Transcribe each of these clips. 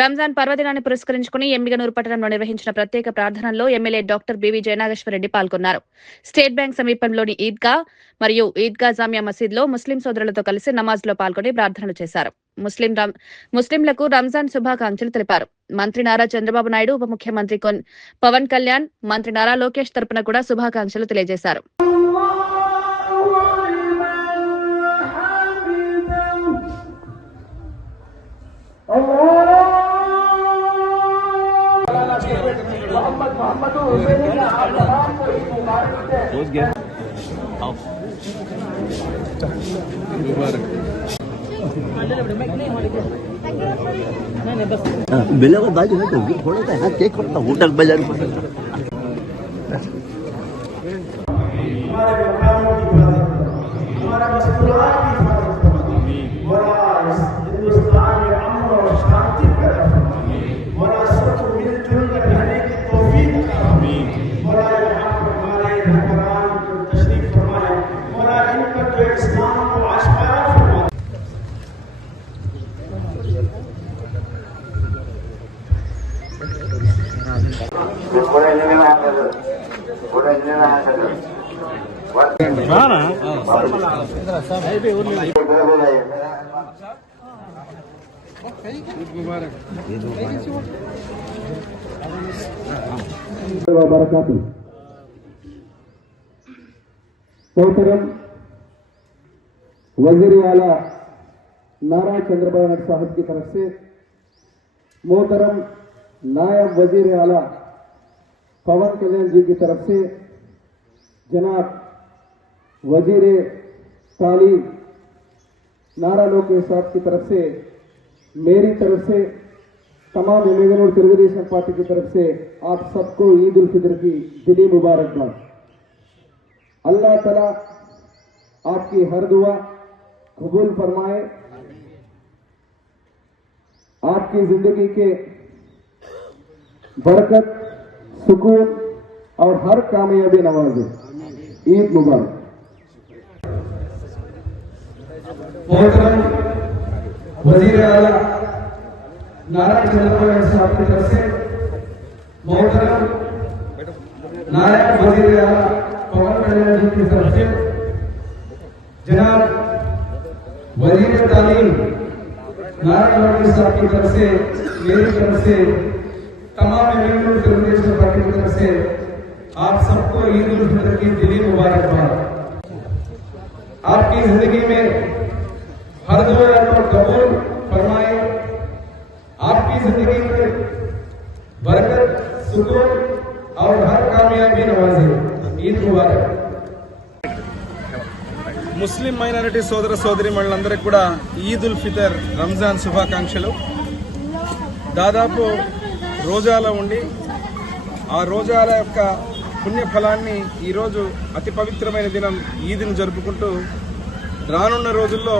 రంజాన్ పర్వదినాన్ని పురస్కరించుకుని ఎమ్మిగనూరు పట్టణంలో నిర్వహించిన ప్రత్యేక ప్రార్థనల్లో ఎమ్మెల్యే డాక్టర్ బివి జయనాగేశ్వరరెడ్డి పాల్గొన్నారు. స్టేట్ బ్యాంక్ సమీపంలోని ఈద్గా మరియు ఈద్గా జామియా మసీద్లో ముస్లిం సోదరులతో కలిసి నమాజ్లో పాల్గొని ప్రార్థనలు చేశారు. ముస్లింలకు రంజాన్ శుభాకాంక్షలు తెలిపారు. మంత్రి నారా చంద్రబాబు నాయుడు, ఉప ముఖ్యమంత్రి పవన్ కళ్యాణ్, మంత్రి నారా లోకేష్ తరపున కూడా శుభాకాంక్షలు తెలియజేశారు. बेले को बाजू है तो थोड़ा सा हाँ केक करता होटल बाजार पर हमारा मस्तूरात की हिंदुस्तान में अमन और शांति पैदा मोरा सबको मिलजुल कर रहने की तौफीक मोरा यहाँ पर हमारे रहबरान को तशरीफ फरमाए मोरा इन पर जो इस्लाम को आशकारा फरमाए। मोहतरम वजीर आला नारा चंद्रबाबू नायडू साहब की तरफ से, मोहतरम नायब वजीर आला पवन कल्याण जी की तरफ से, जनाब वजीर तालीम नारा लोकेश साहब की तरफ से, मेरी तरफ से, तमाम एम्मिगनूर तेलुगुदेशम पार्टी की तरफ से आप सबको ईद उल फितर की दिली मुबारकबाद। अल्लाह ताला आपकी हर दुआ कबूल फरमाए, आपकी जिंदगी के बरकत, सुकून और हर कामयाबी नवाजे। ईद मुबारक। मोहतरम वजीर आला नारा चंद्रबाबू नायडू साहब की तरफ से, मोहतरम नायब वजीर आला पवन कल्याण जी की तरफ से, जनाब वजीर तालीम नारा लोकेश साहब की तरफ से, मेरी तरफ से, तमाम एम्मिगनूर तेलुगुदेशम पार्टी की तरफ से आप सबको ईद उल फितर की दिली मुबारकबाद। आपकी जिंदगी में हर दुआ को कबूल फरमाए, आपकी जिंदगी में बरकत, सुकून और हर कामयाबी नवाजे। ईद मुबारक। ముస్లిం మైనారిటీ సోదర సోదరీమణులందరికీ కూడా ఈద్ ఉల్ ఫితర్ రంజాన్ శుభాకాంక్షలు. దాదాపు రోజాలో ఉండి ఆ రోజాల యొక్క పుణ్యఫలాన్ని ఈరోజు అతి పవిత్రమైన దినం ఈద్ను జరుపుకుంటూ రానున్న రోజుల్లో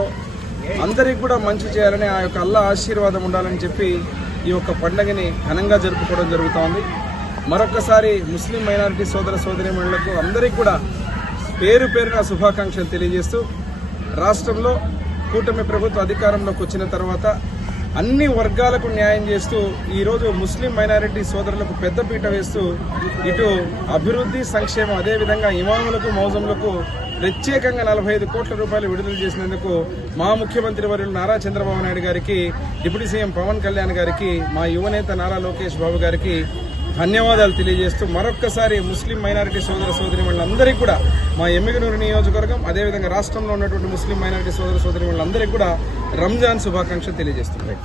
అందరికీ కూడా మంచి చేయాలని, ఆ యొక్క అల్లా ఆశీర్వాదం ఉండాలని చెప్పి ఈ యొక్క పండుగని ఘనంగా జరుపుకోవడం జరుగుతోంది. మరొకసారి ముస్లిం మైనారిటీ సోదర సోదరీమణులకు అందరికీ కూడా పేరు పేరున శుభాకాంక్షలు తెలియజేస్తూ, రాష్ట్రంలో కూటమి ప్రభుత్వ అధికారంలోకి వచ్చిన తర్వాత అన్ని వర్గాలకు న్యాయం చేస్తూ ఈరోజు ముస్లిం మైనారిటీ సోదరులకు పెద్దపీట వేస్తూ ఇటు అభివృద్ధి, సంక్షేమం, అదేవిధంగా ఇమాములకు, మౌజంలకు ప్రత్యేకంగా 45 కోట్ల రూపాయలు విడుదల చేసినందుకు మా ముఖ్యమంత్రి వర్యులు నారా చంద్రబాబు నాయుడు గారికి, డిప్యూటీ సీఎం పవన్ కళ్యాణ్ గారికి, మా యువనేత నారా లోకేష్ బాబు గారికి ధన్యవాదాలు తెలియజేస్తూ, మరొక్కసారి ముస్లిం మైనారిటీ సోదర సోదరీమణులందరికీ కూడా మా ఎమ్మిగనూరు నియోజకవర్గం, అదేవిధంగా రాష్ట్రంలో ఉన్నటువంటి ముస్లిం మైనారిటీ సోదర సోదరీమణులందరికీ కూడా రంజాన్ శుభాకాంక్షలు తెలియజేస్తున్నాయి.